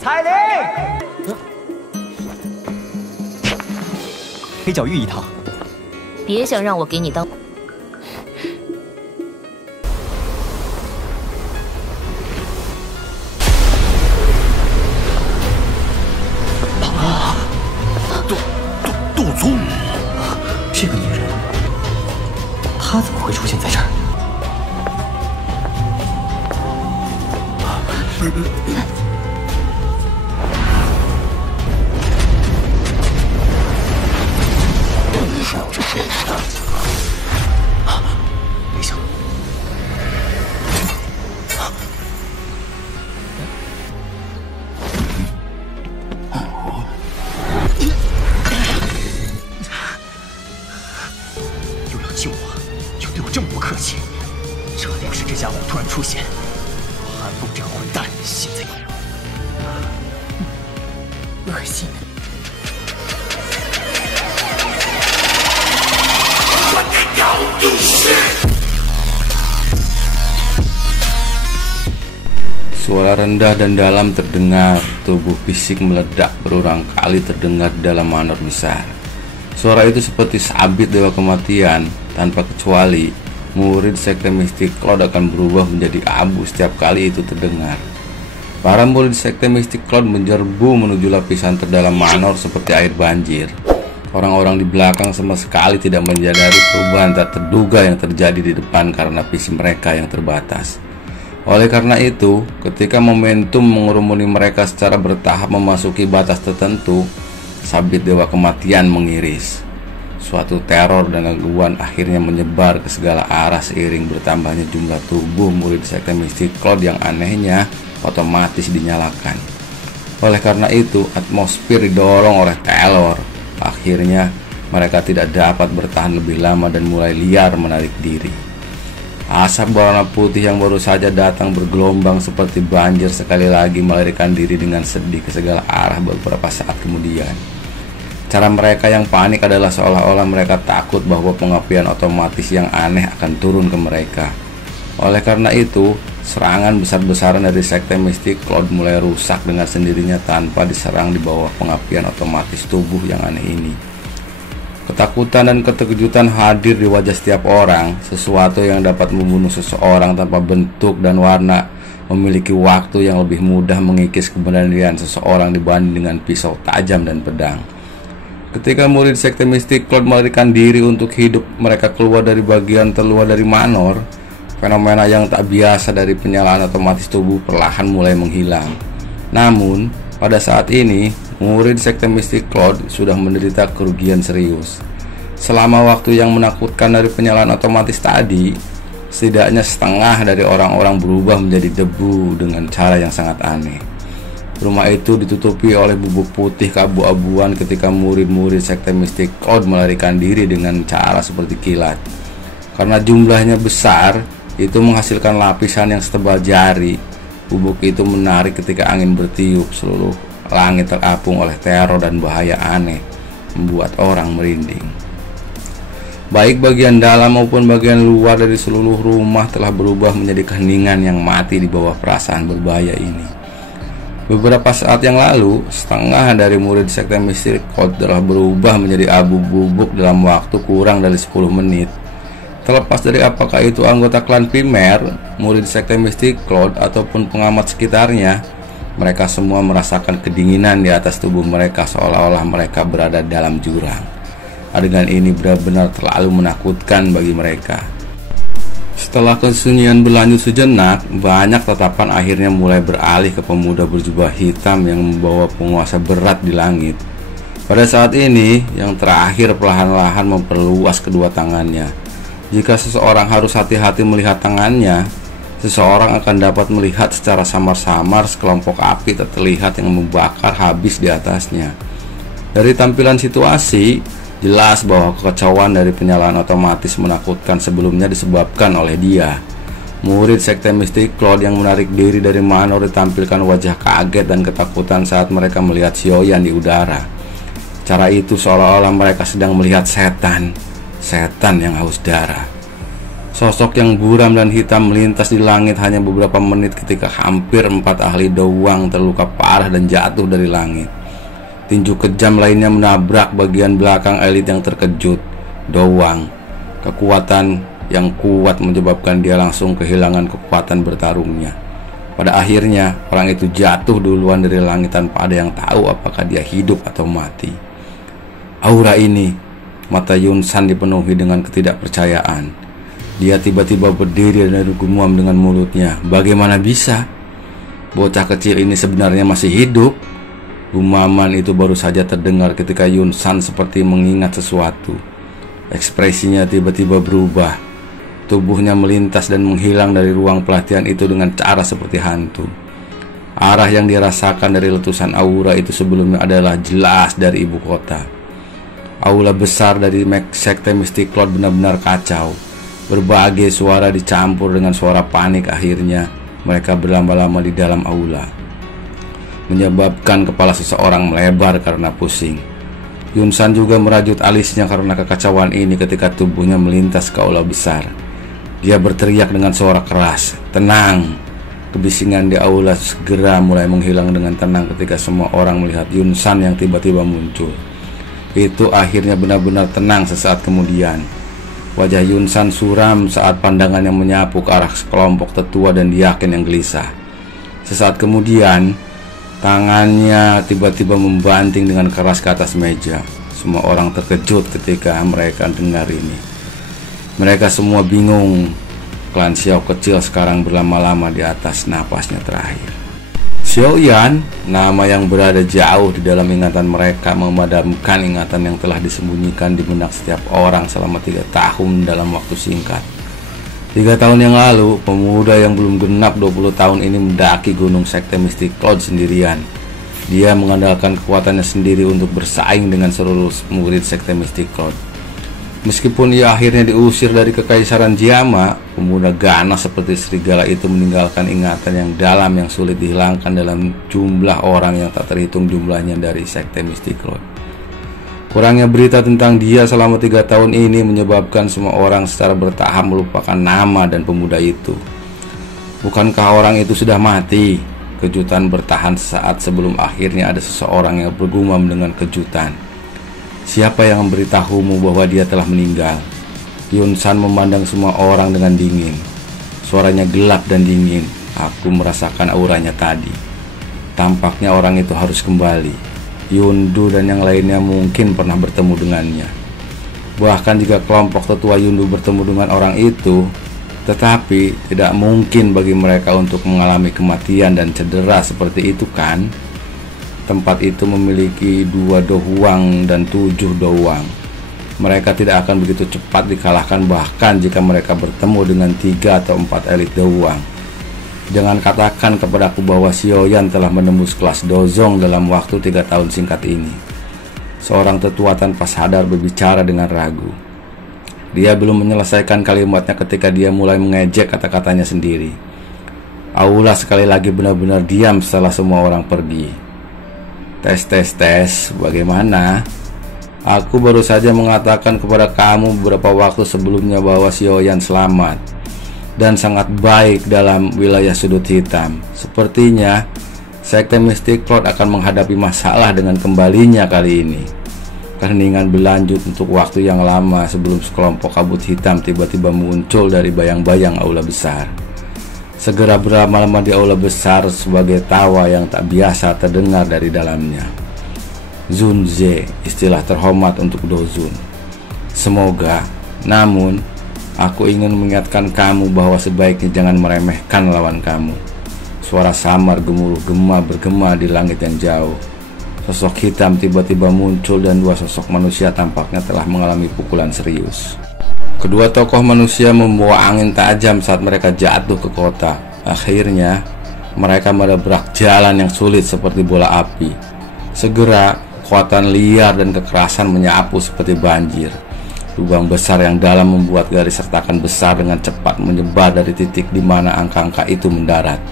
彩铃，给小玉一趟。别想让我给你当。杜宗，这个女人，她怎么会出现在这儿？没想又要救我，又对我这么不客气，这要是这家伙突然出现，韩风这个混蛋现在恶心的。Suara rendah dan dalam terdengar, tubuh fisik meledak berulang kali terdengar dalam manor besar. Suara itu seperti sabit dewa kematian, tanpa kecuali murid sekte mistik Cloud akan berubah menjadi abu setiap kali itu terdengar. Para murid sekte mistik Cloud menjerbu menuju lapisan terdalam manor seperti air banjir. Orang-orang di belakang sama sekali tidak menyadari perubahan tak terduga yang terjadi di depan karena visi mereka yang terbatas. Oleh karena itu, ketika momentum mengurumuni mereka secara bertahap memasuki batas tertentu, sabit dewa kematian mengiris. Suatu teror dan gangguan akhirnya menyebar ke segala arah seiring bertambahnya jumlah tubuh murid sekte mistik Cloud yang anehnya otomatis dinyalakan. Oleh karena itu, atmosfer didorong oleh teror. Akhirnya, mereka tidak dapat bertahan lebih lama dan mulai liar menarik diri. Asap berwarna putih yang baru saja datang bergelombang seperti banjir sekali lagi melarikan diri dengan sedih ke segala arah beberapa saat kemudian. Cara mereka yang panik adalah seolah-olah mereka takut bahwa pengapian otomatis yang aneh akan turun ke mereka. Oleh karena itu, serangan besar-besaran dari sekte mistik Cloud mulai rusak dengan sendirinya tanpa diserang di bawah pengapian otomatis tubuh yang aneh ini. Ketakutan dan keterkejutan hadir di wajah setiap orang. Sesuatu yang dapat membunuh seseorang tanpa bentuk dan warna memiliki waktu yang lebih mudah mengikis keberanian seseorang dibanding dengan pisau tajam dan pedang. Ketika murid sekte mistik Cloud melarikan diri untuk hidup mereka keluar dari bagian terluar dari manor, fenomena yang tak biasa dari penyalaan otomatis tubuh perlahan mulai menghilang. Namun, pada saat ini, murid sekte mistik Cloud sudah menderita kerugian serius. Selama waktu yang menakutkan dari penyalaan otomatis tadi, setidaknya setengah dari orang-orang berubah menjadi debu dengan cara yang sangat aneh. Rumah itu ditutupi oleh bubuk putih keabu-abuan ketika murid-murid sekte mistik Cloud melarikan diri dengan cara seperti kilat. Karena jumlahnya besar, itu menghasilkan lapisan yang setebal jari. Bubuk itu menarik ketika angin bertiup, seluruh langit terapung oleh teror dan bahaya aneh, membuat orang merinding. Baik bagian dalam maupun bagian luar dari seluruh rumah telah berubah menjadi keheningan yang mati di bawah perasaan berbahaya ini. Beberapa saat yang lalu, setengah dari murid sekte mistik Cloud telah berubah menjadi abu bubuk dalam waktu kurang dari 10 menit. Terlepas dari apakah itu anggota klan primer, murid sekte mistik Cloud ataupun pengamat sekitarnya, mereka semua merasakan kedinginan di atas tubuh mereka seolah-olah mereka berada dalam jurang. Adegan ini benar-benar terlalu menakutkan bagi mereka. Setelah kesunyian berlanjut sejenak, banyak tatapan akhirnya mulai beralih ke pemuda berjubah hitam yang membawa penguasa berat di langit. Pada saat ini, yang terakhir perlahan-lahan memperluas kedua tangannya. Jika seseorang harus hati-hati melihat tangannya, seseorang akan dapat melihat secara samar-samar sekelompok api tak terlihat yang membakar habis di atasnya. Dari tampilan situasi, jelas bahwa kekacauan dari penyalaan otomatis menakutkan sebelumnya disebabkan oleh dia. Murid sekte mistik Cloud yang menarik diri dari manor ditampilkan wajah kaget dan ketakutan saat mereka melihat Xiaoyan di udara. Cara itu seolah-olah mereka sedang melihat setan yang haus darah. Sosok yang buram dan hitam melintas di langit hanya beberapa menit ketika hampir 4 ahli Dawang terluka parah dan jatuh dari langit. Tinju kejam lainnya menabrak bagian belakang elit yang terkejut. Dawang, kekuatan yang kuat menyebabkan dia langsung kehilangan kekuatan bertarungnya. Pada akhirnya, orang itu jatuh duluan dari langit tanpa ada yang tahu apakah dia hidup atau mati. Aura ini, mata Yun San dipenuhi dengan ketidakpercayaan. Dia tiba-tiba berdiri dan bergumam dengan mulutnya. Bagaimana bisa? Bocah kecil ini sebenarnya masih hidup. Gumaman itu baru saja terdengar ketika Yun San seperti mengingat sesuatu. Ekspresinya tiba-tiba berubah. Tubuhnya melintas dan menghilang dari ruang pelatihan itu dengan cara seperti hantu. Arah yang dirasakan dari letusan aura itu sebelumnya adalah jelas dari ibu kota. Aula besar dari sekte Mystic Cloud benar-benar kacau. Berbagai suara dicampur dengan suara panik. Akhirnya mereka berlama-lama di dalam aula, menyebabkan kepala seseorang melebar karena pusing. Yun San juga merajut alisnya karena kekacauan ini ketika tubuhnya melintas ke aula besar. Dia berteriak dengan suara keras, "Tenang!" Kebisingan di aula segera mulai menghilang dengan tenang ketika semua orang melihat Yun San yang tiba-tiba muncul. Itu akhirnya benar-benar tenang sesaat kemudian. Wajah Yun San suram saat pandangannya menyapu ke arah kelompok tetua dan yakin yang gelisah. Sesaat kemudian, tangannya tiba-tiba membanting dengan keras ke atas meja. Semua orang terkejut ketika mereka dengar ini. Mereka semua bingung. Klan Xiao kecil sekarang berlama-lama di atas napasnya terakhir. Xiaoyan, nama yang berada jauh di dalam ingatan mereka, memadamkan ingatan yang telah disembunyikan di benak setiap orang selama 3 tahun dalam waktu singkat. 3 tahun yang lalu, pemuda yang belum genap 20 tahun ini mendaki gunung sekte Mystic Cloud sendirian. Dia mengandalkan kekuatannya sendiri untuk bersaing dengan seluruh murid sekte Mystic Cloud. Meskipun ia akhirnya diusir dari kekaisaran Jiama, pemuda ganas seperti serigala itu meninggalkan ingatan yang dalam yang sulit dihilangkan dalam jumlah orang yang tak terhitung jumlahnya dari sekte Mystic Cloud. Kurangnya berita tentang dia selama 3 tahun ini menyebabkan semua orang secara bertahap melupakan nama dan pemuda itu. Bukankah orang itu sudah mati? Kejutan bertahan saat sebelum akhirnya ada seseorang yang bergumam dengan kejutan. Siapa yang memberitahumu bahwa dia telah meninggal? Yun San memandang semua orang dengan dingin. Suaranya gelap dan dingin. Aku merasakan auranya tadi. Tampaknya orang itu harus kembali. Yundu dan yang lainnya mungkin pernah bertemu dengannya. Bahkan jika kelompok tetua Yundu bertemu dengan orang itu, tetapi tidak mungkin bagi mereka untuk mengalami kematian dan cedera seperti itu kan? Tempat itu memiliki 2 Dohuang dan 7 Dohuang. Mereka tidak akan begitu cepat dikalahkan bahkan jika mereka bertemu dengan 3 atau 4 elit Dohuang. Jangan katakan kepadaku bahwa Xiaoyan telah menembus kelas Dozong dalam waktu 3 tahun singkat ini. Seorang tetua tanpa sadar berbicara dengan ragu. Dia belum menyelesaikan kalimatnya ketika dia mulai mengejek kata-katanya sendiri. Aula sekali lagi benar-benar diam setelah semua orang pergi. Tes, bagaimana? Aku baru saja mengatakan kepada kamu beberapa waktu sebelumnya bahwa Xiaoyan selamat dan sangat baik dalam wilayah sudut hitam. Sepertinya sekte Mystic Cloud akan menghadapi masalah dengan kembalinya kali ini. Keheningan berlanjut untuk waktu yang lama sebelum sekelompok kabut hitam tiba-tiba muncul dari bayang-bayang aula besar. Segera berlama-lama di aula besar sebagai tawa yang tak biasa terdengar dari dalamnya. Zunze, istilah terhormat untuk Dozun. Semoga, namun, aku ingin mengingatkan kamu bahwa sebaiknya jangan meremehkan lawan kamu. Suara samar gemuruh gema bergema di langit yang jauh. Sosok hitam tiba-tiba muncul dan 2 sosok manusia tampaknya telah mengalami pukulan serius. Kedua tokoh manusia membawa angin tajam saat mereka jatuh ke kota. Akhirnya, mereka menabrak jalan yang sulit seperti bola api. Segera, kekuatan liar dan kekerasan menyapu seperti banjir. Lubang besar yang dalam membuat garis retakan besar dengan cepat menyebar dari titik di mana angka-angka itu mendarat.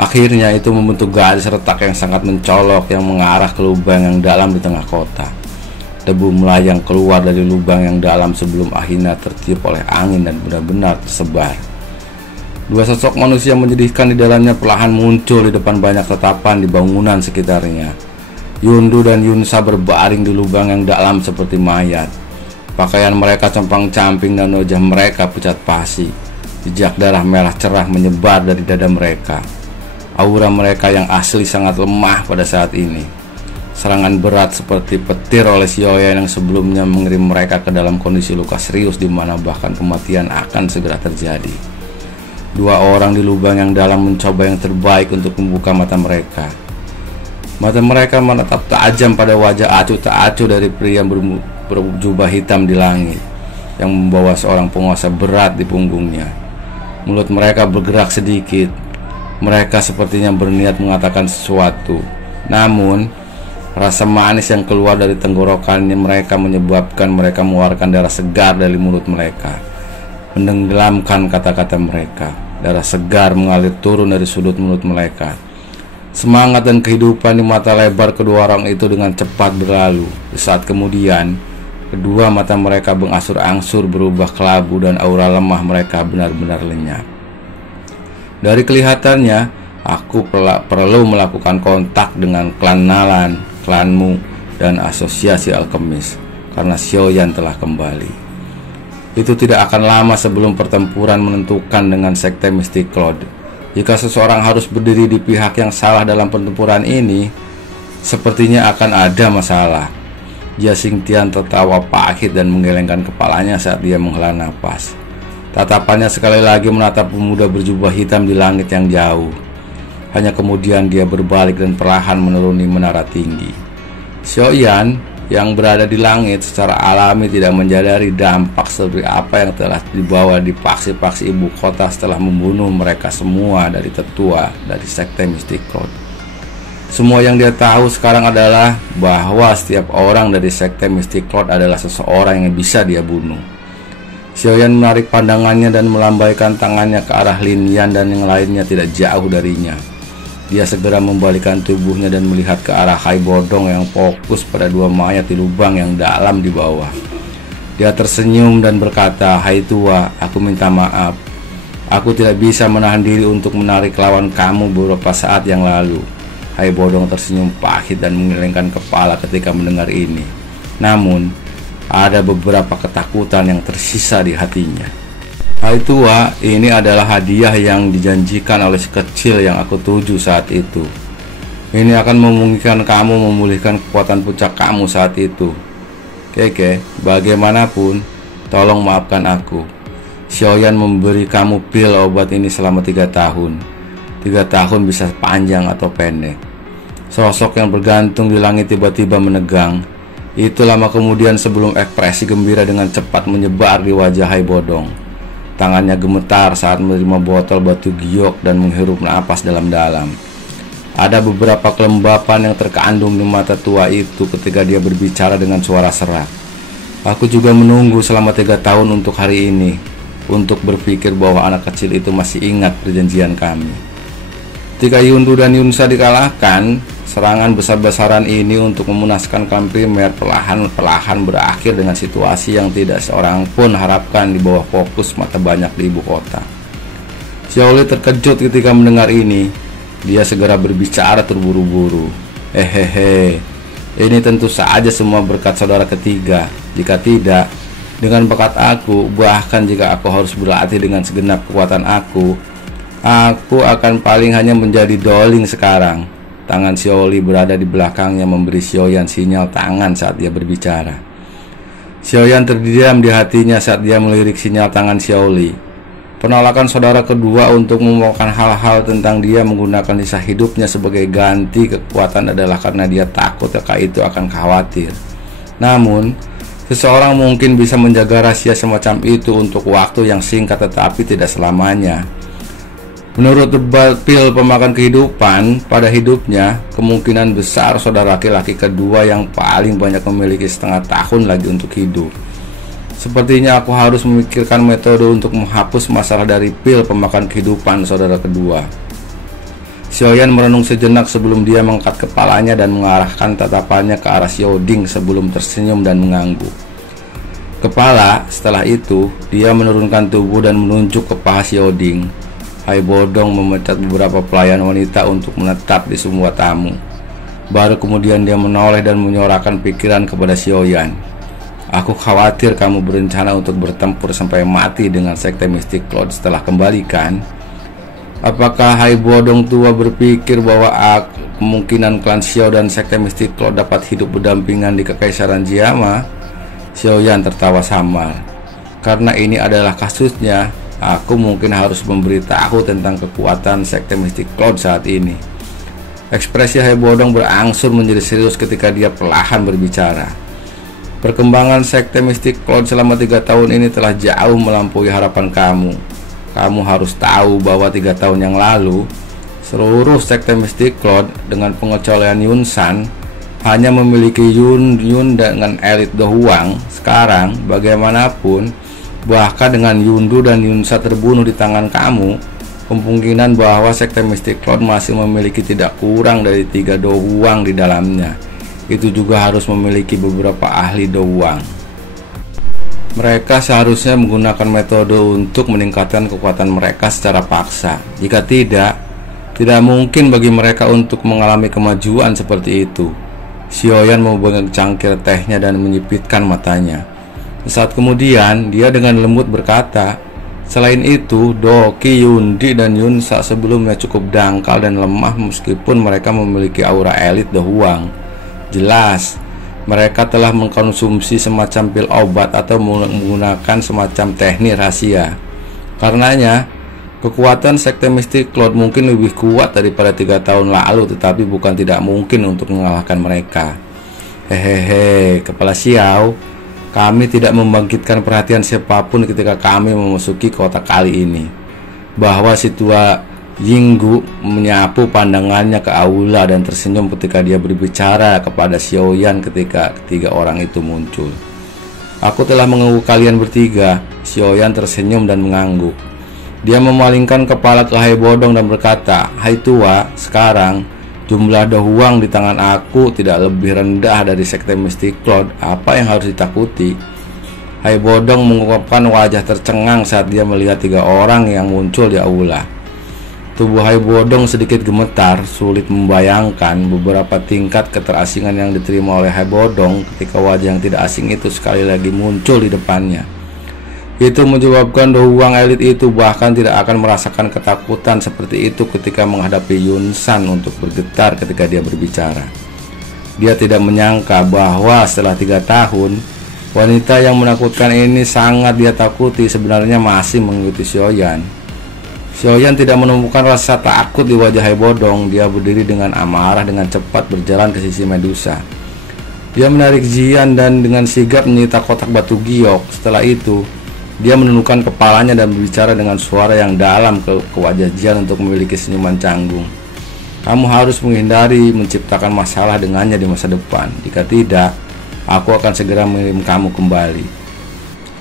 Akhirnya itu membentuk garis retak yang sangat mencolok yang mengarah ke lubang yang dalam di tengah kota. Debu melayang keluar dari lubang yang dalam sebelum akhirnya tertiup oleh angin dan benar-benar tersebar. Dua sosok manusia menyedihkan di dalamnya perlahan muncul di depan banyak tatapan di bangunan sekitarnya. Yundu dan Yunsa berbaring di lubang yang dalam seperti mayat. Pakaian mereka compang-camping dan wajah mereka pucat pasi. Jejak darah merah cerah menyebar dari dada mereka. Aura mereka yang asli sangat lemah pada saat ini. Serangan berat seperti petir oleh Xiaoyan yang sebelumnya mengirim mereka ke dalam kondisi luka serius di mana bahkan kematian akan segera terjadi. Dua orang di lubang yang dalam mencoba yang terbaik untuk membuka mata mereka. Mata mereka menatap tajam pada wajah acuh tak acuh dari pria berjubah hitam di langit yang membawa seorang penguasa berat di punggungnya. Mulut mereka bergerak sedikit. Mereka sepertinya berniat mengatakan sesuatu. Namun rasa manis yang keluar dari tenggorokannya mereka menyebabkan mereka mengeluarkan darah segar dari mulut mereka, menenggelamkan kata-kata mereka. Darah segar mengalir turun dari sudut mulut mereka. Semangat dan kehidupan di mata lebar kedua orang itu dengan cepat berlalu. Di saat kemudian, kedua mata mereka berangsur-angsur berubah kelabu dan aura lemah mereka benar-benar lenyap. Dari kelihatannya, aku perlu melakukan kontak dengan klan Nalan, klanmu, dan asosiasi alkemis karena Xiaoyan telah kembali. Itu tidak akan lama sebelum pertempuran menentukan dengan sekte Mystic Cloud. Jika seseorang harus berdiri di pihak yang salah dalam pertempuran ini, sepertinya akan ada masalah. Jia Xingtian tertawa pahit dan menggelengkan kepalanya saat dia menghela napas. Tatapannya sekali lagi menatap pemuda berjubah hitam di langit yang jauh. Hanya kemudian dia berbalik dan perlahan menuruni menara tinggi. Xiaoyan yang berada di langit secara alami tidak menyadari dampak seperti apa yang telah dibawa di paksi-paksi ibu kota setelah membunuh mereka semua dari tetua dari sekte Mystic Cloud. Semua yang dia tahu sekarang adalah bahwa setiap orang dari sekte Mystic Cloud adalah seseorang yang bisa dia bunuh. Xiaoyan menarik pandangannya dan melambaikan tangannya ke arah Lin Yan dan yang lainnya tidak jauh darinya. Dia segera membalikkan tubuhnya dan melihat ke arah Hai Bodong yang fokus pada dua mayat di lubang yang dalam di bawah. Dia tersenyum dan berkata, "Hai tua, aku minta maaf. Aku tidak bisa menahan diri untuk menarik lawan kamu beberapa saat yang lalu." Hai Bodong tersenyum pahit dan mengelengkan kepala ketika mendengar ini. Namun, ada beberapa ketakutan yang tersisa di hatinya. Hai tua, ini adalah hadiah yang dijanjikan oleh si kecil yang aku tuju saat itu. Ini akan memungkinkan kamu memulihkan kekuatan puncak kamu saat itu. Keke, bagaimanapun, tolong maafkan aku. Xiaoyan memberi kamu pil obat ini selama 3 tahun. 3 tahun bisa panjang atau pendek. Sosok yang bergantung di langit tiba-tiba menegang. Itu lama kemudian sebelum ekspresi gembira dengan cepat menyebar di wajah Hai Bodong. Tangannya gemetar saat menerima botol batu giok dan menghirup napas dalam-dalam. Ada beberapa kelembapan yang terkandung di mata tua itu ketika dia berbicara dengan suara serak. Aku juga menunggu selama 3 tahun untuk hari ini, untuk berpikir bahwa anak kecil itu masih ingat perjanjian kami. Ketika Yundu dan Yunsa dikalahkan, serangan besar-besaran ini untuk memunaskan klan primer perlahan-perlahan berakhir dengan situasi yang tidak seorang pun harapkan di bawah fokus mata banyak di ibu kota. Xiaoli terkejut ketika mendengar ini. Dia segera berbicara terburu-buru. Hehehe, ini tentu saja semua berkat saudara ketiga. Jika tidak, dengan bakat aku, bahkan jika aku harus berlatih dengan segenap kekuatan aku akan paling hanya menjadi doling sekarang. Tangan Xiaoli berada di belakangnya memberi Xiaoyan sinyal tangan saat dia berbicara. Xiaoyan terdiam di hatinya saat dia melirik sinyal tangan Xiaoli. Penolakan saudara kedua untuk mengumumkan hal-hal tentang dia menggunakan sisa hidupnya sebagai ganti kekuatan adalah karena dia takut kakak itu akan khawatir. Namun, seseorang mungkin bisa menjaga rahasia semacam itu untuk waktu yang singkat tetapi tidak selamanya. Menurut pil pemakan kehidupan pada hidupnya, kemungkinan besar saudara laki-laki kedua yang paling banyak memiliki setengah tahun lagi untuk hidup. Sepertinya aku harus memikirkan metode untuk menghapus masalah dari pil pemakan kehidupan saudara kedua. Xiaoyan merenung sejenak sebelum dia mengangkat kepalanya dan mengarahkan tatapannya ke arah Xiaoding sebelum tersenyum dan mengangguk. Kepala, setelah itu, dia menurunkan tubuh dan menunjuk ke paha Xiaoding. Hai Bodong memecat beberapa pelayan wanita untuk menetap di semua tamu. Baru kemudian dia menoleh dan menyuarakan pikiran kepada Xiaoyan. Aku khawatir kamu berencana untuk bertempur sampai mati dengan sekte Mystic Cloud setelah kembalikan. Apakah Hai Bodong tua berpikir bahwa kemungkinan klan Xiao dan sekte Mystic Cloud dapat hidup berdampingan di Kekaisaran Jiama? Xiaoyan tertawa samar. Karena ini adalah kasusnya, aku mungkin harus memberitahu tentang kekuatan sekte Mystic Cloud saat ini. Ekspresi Hai Bodong berangsur menjadi serius ketika dia perlahan berbicara. Perkembangan sekte Mystic Cloud selama 3 tahun ini telah jauh melampaui harapan kamu. Kamu harus tahu bahwa 3 tahun yang lalu, seluruh sekte Mystic Cloud dengan pengecualian Yunsan hanya memiliki Yun dengan elit Do Huang. Sekarang, bagaimanapun, bahkan dengan Yundu dan Yunsa terbunuh di tangan kamu, kemungkinan bahwa sekte Mystic Cloud masih memiliki tidak kurang dari 3 Do Huang di dalamnya. Itu juga harus memiliki beberapa ahli Do Huang. Mereka seharusnya menggunakan metode untuk meningkatkan kekuatan mereka secara paksa. Jika tidak mungkin bagi mereka untuk mengalami kemajuan seperti itu. Xiaoyan memegang cangkir tehnya dan menyipitkan matanya. Saat kemudian, dia dengan lembut berkata, selain itu, Doki, Yundi, dan Yunsa sebelumnya cukup dangkal dan lemah meskipun mereka memiliki aura elit Do Huang. Jelas, mereka telah mengkonsumsi semacam pil obat atau menggunakan semacam teknik rahasia. Karenanya, kekuatan sekte Mystic Cloud mungkin lebih kuat daripada 3 tahun lalu, tetapi bukan tidak mungkin untuk mengalahkan mereka. Hehehe, Kepala Xiao, kami tidak membangkitkan perhatian siapapun ketika kami memasuki kota kali ini. Bahwa si tua Yinggu menyapu pandangannya ke aula dan tersenyum ketika dia berbicara kepada Xiaoyan ketika ketiga orang itu muncul. Aku telah mengganggu kalian bertiga. Xiaoyan tersenyum dan mengangguk. Dia memalingkan kepala ke Hai Bodong dan berkata, Hai tua, sekarang jumlah Do Huang di tangan aku tidak lebih rendah dari sekte Mystic Cloud. Apa yang harus ditakuti? Hai Bodong mengungkapkan wajah tercengang saat dia melihat 3 orang yang muncul di aula. Tubuh Hai Bodong sedikit gemetar, sulit membayangkan beberapa tingkat keterasingan yang diterima oleh Hai Bodong ketika wajah yang tidak asing itu sekali lagi muncul di depannya. Itu menyebabkan Do Huang elit itu bahkan tidak akan merasakan ketakutan seperti itu ketika menghadapi Yunsan untuk bergetar ketika dia berbicara. Dia tidak menyangka bahwa setelah 3 tahun, wanita yang menakutkan ini sangat dia takuti sebenarnya masih mengikuti Xiaoyan. Xiaoyan tidak menemukan rasa takut di wajah Hai Bodong. Dia berdiri dengan amarah dengan cepat berjalan ke sisi Medusa. Dia menarik Jian dan dengan sigap menyita kotak batu giok. Setelah itu, dia menundukkan kepalanya dan berbicara dengan suara yang dalam ke wajah Jian untuk memiliki senyuman canggung. Kamu harus menghindari menciptakan masalah dengannya di masa depan. Jika tidak, aku akan segera mengirim kamu kembali.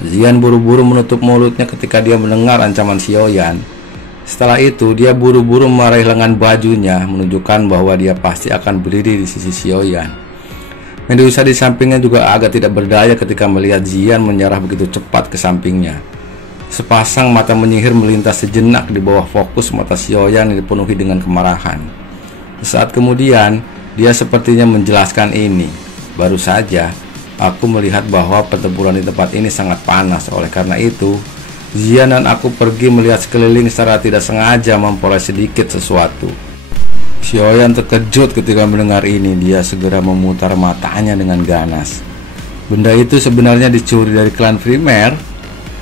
Jian buru-buru menutup mulutnya ketika dia mendengar ancaman Xiaoyan. Setelah itu, dia buru-buru meraih lengan bajunya, menunjukkan bahwa dia pasti akan berdiri di sisi Xiaoyan. Medusa di sampingnya juga agak tidak berdaya ketika melihat Jian menyerah begitu cepat ke sampingnya. Sepasang mata menyihir melintas sejenak di bawah fokus mata Xiaoyan yang dipenuhi dengan kemarahan. Saat kemudian, dia sepertinya menjelaskan ini. Baru saja, aku melihat bahwa pertempuran di tempat ini sangat panas. Oleh karena itu, Jian dan aku pergi melihat sekeliling secara tidak sengaja memperoleh sedikit sesuatu. Xiaoyan terkejut ketika mendengar ini. Dia segera memutar matanya dengan ganas. Benda itu sebenarnya dicuri dari klan Frimer.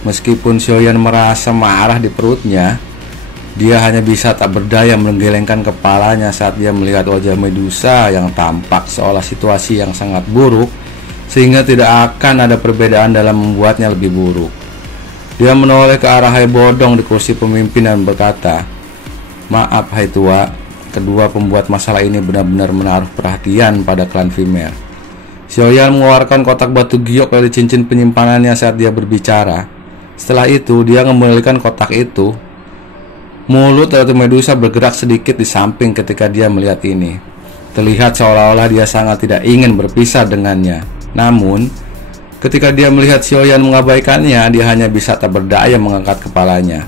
Meskipun Xiaoyan merasa marah di perutnya, dia hanya bisa tak berdaya menggelengkan kepalanya saat dia melihat wajah Medusa yang tampak seolah situasi yang sangat buruk, sehingga tidak akan ada perbedaan dalam membuatnya lebih buruk. Dia menoleh ke arah Hai Bodong di kursi pemimpin dan berkata, maaf Hai tua, kedua pembuat masalah ini benar-benar menaruh perhatian pada klan Frimer. Xiaoyan mengeluarkan kotak batu giok dari cincin penyimpanannya saat dia berbicara. Setelah itu, dia mengembalikan kotak itu. Mulut Ratu Medusa bergerak sedikit di samping ketika dia melihat ini. Terlihat seolah-olah dia sangat tidak ingin berpisah dengannya. Namun, ketika dia melihat Xiaoyan mengabaikannya, dia hanya bisa tak berdaya mengangkat kepalanya.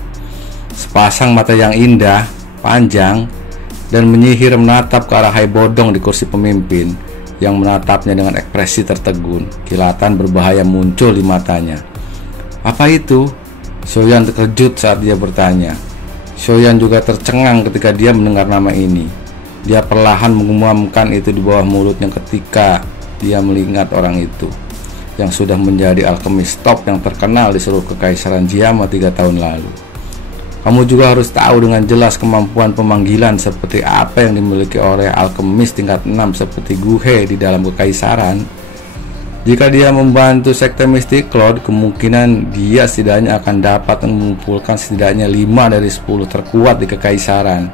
Sepasang mata yang indah, panjang, dan menyihir menatap ke arah Hai Bodong di kursi pemimpin, yang menatapnya dengan ekspresi tertegun. Kilatan berbahaya muncul di matanya. "Apa itu?" Xiaoyan terkejut saat dia bertanya. Xiaoyan juga tercengang ketika dia mendengar nama ini. Dia perlahan mengumumkan itu di bawah mulutnya ketika dia melihat orang itu, yang sudah menjadi alkemis top yang terkenal di seluruh kekaisaran Jiama 3 tahun lalu. "Kamu juga harus tahu dengan jelas kemampuan pemanggilan seperti apa yang dimiliki oleh alkemis tingkat 6 seperti Guhe di dalam kekaisaran. Jika dia membantu sekte Mystic Cloud, kemungkinan dia setidaknya akan dapat mengumpulkan setidaknya 5 dari 10 terkuat di kekaisaran.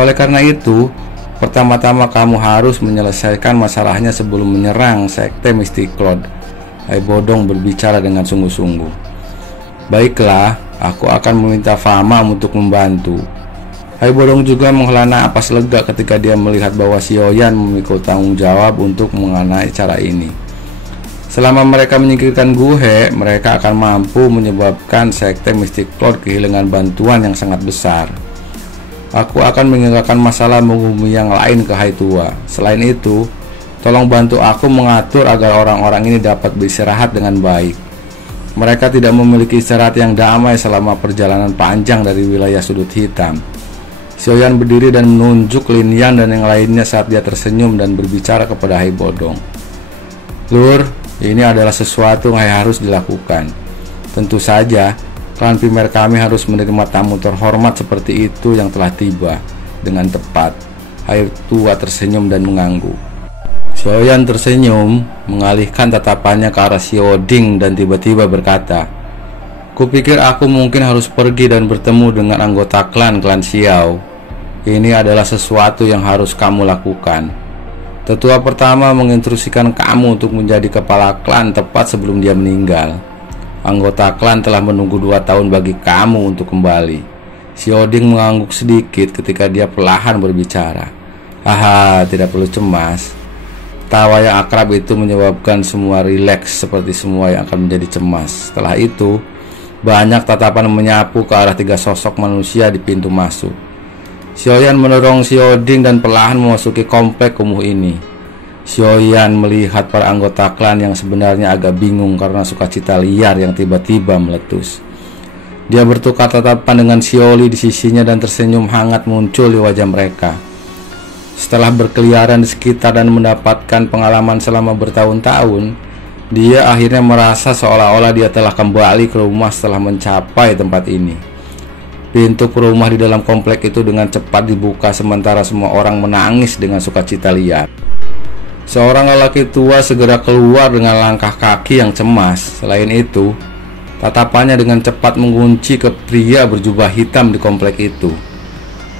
Oleh karena itu, pertama-tama kamu harus menyelesaikan masalahnya sebelum menyerang sekte Mystic Cloud." Hai Bodong berbicara dengan sungguh-sungguh. "Baiklah, aku akan meminta Fama untuk membantu." Hai Bodong juga menghela napas lega ketika dia melihat bahwa Xiaoyan memikul tanggung jawab untuk mengenai cara ini. Selama mereka menyingkirkan Guhe, mereka akan mampu menyebabkan sekte Mystic Cloud kehilangan bantuan yang sangat besar. "Aku akan meninggalkan masalah menghubungi yang lain ke Hai Tua. Selain itu, tolong bantu aku mengatur agar orang-orang ini dapat beristirahat dengan baik. Mereka tidak memiliki istirahat yang damai selama perjalanan panjang dari wilayah sudut hitam." Xiaoyan berdiri dan menunjuk Lin Yan dan yang lainnya saat dia tersenyum dan berbicara kepada Hai Bodong. "Lur, ini adalah sesuatu yang harus dilakukan. Tentu saja, klan primer kami harus menerima tamu terhormat seperti itu yang telah tiba dengan tepat." Hai Tua tersenyum dan mengangguk. Xiaoyan tersenyum, mengalihkan tatapannya ke arah Xiaoding dan tiba-tiba berkata, "Kupikir aku mungkin harus pergi dan bertemu dengan anggota klan Xiao. Ini adalah sesuatu yang harus kamu lakukan. Tetua pertama menginstruksikan kamu untuk menjadi kepala klan tepat sebelum dia meninggal. Anggota klan telah menunggu 2 tahun bagi kamu untuk kembali." Xiaoding mengangguk sedikit ketika dia perlahan berbicara. "Haha, tidak perlu cemas." Tawa yang akrab itu menyebabkan semua rileks seperti semua yang akan menjadi cemas. Setelah itu, banyak tatapan menyapu ke arah 3 sosok manusia di pintu masuk. Xiaoyan mendorong Xiaoding dan perlahan memasuki komplek kumuh ini. Xiaoyan melihat para anggota klan yang sebenarnya agak bingung karena sukacita liar yang tiba-tiba meletus. Dia bertukar tatapan dengan Xiaoli di sisinya dan tersenyum hangat muncul di wajah mereka. Setelah berkeliaran di sekitar dan mendapatkan pengalaman selama bertahun-tahun, dia akhirnya merasa seolah-olah dia telah kembali ke rumah setelah mencapai tempat ini. Pintu rumah di dalam komplek itu dengan cepat dibuka sementara semua orang menangis dengan sukacita liar. Seorang lelaki tua segera keluar dengan langkah kaki yang cemas. Selain itu, tatapannya dengan cepat mengunci ke pria berjubah hitam di komplek itu.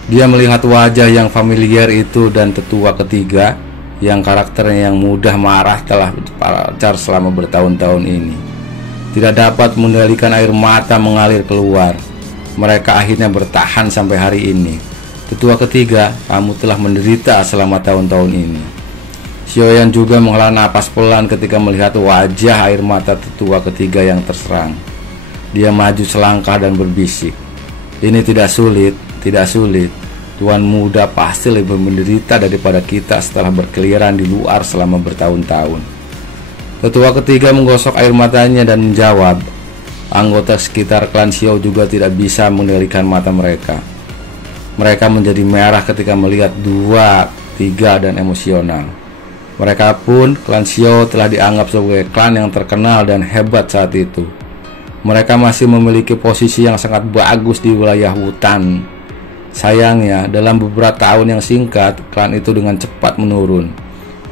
Dia melihat wajah yang familiar itu dan tetua ketiga yang karakternya yang mudah marah telah pacar selama bertahun-tahun ini. Tidak dapat mengendalikan air mata mengalir keluar. Mereka akhirnya bertahan sampai hari ini. Tetua ketiga, kamu telah menderita selama tahun-tahun ini. Xiaoyan juga menghela napas pelan ketika melihat wajah air mata tetua ketiga yang terserang. Dia maju selangkah dan berbisik, "Ini tidak sulit, tidak sulit. Tuan muda pasti lebih menderita daripada kita setelah berkeliaran di luar selama bertahun-tahun." Tetua ketiga menggosok air matanya dan menjawab. Anggota sekitar klan Xiao juga tidak bisa mengendalikan mata mereka. Mereka menjadi merah ketika melihat 2, 3 dan emosional. Mereka pun, klan Xiao telah dianggap sebagai klan yang terkenal dan hebat saat itu. Mereka masih memiliki posisi yang sangat bagus di wilayah hutan. Sayangnya, dalam beberapa tahun yang singkat, klan itu dengan cepat menurun.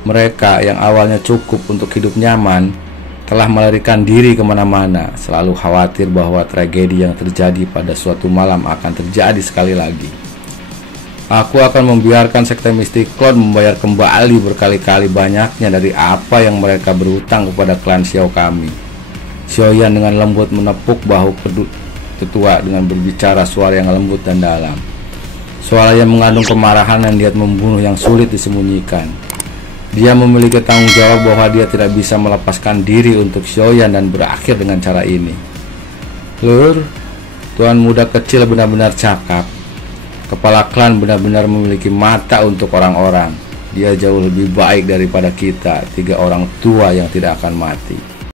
Mereka yang awalnya cukup untuk hidup nyaman telah melarikan diri kemana-mana, selalu khawatir bahwa tragedi yang terjadi pada suatu malam akan terjadi sekali lagi. Aku akan membiarkan sekte Mystic Cloud membayar kembali berkali-kali banyaknya dari apa yang mereka berhutang kepada klan Xiao kami. Xiaoyan dengan lembut menepuk bahu tetua dengan berbicara suara yang lembut dan dalam. Suara yang mengandung kemarahan dan niat membunuh yang sulit disembunyikan. Dia memiliki tanggung jawab bahwa dia tidak bisa melepaskan diri untuk Xiaoyan dan berakhir dengan cara ini. Lur, tuan muda kecil benar-benar cakap. Kepala klan benar-benar memiliki mata untuk orang-orang. Dia jauh lebih baik daripada kita, 3 orang tua yang tidak akan mati.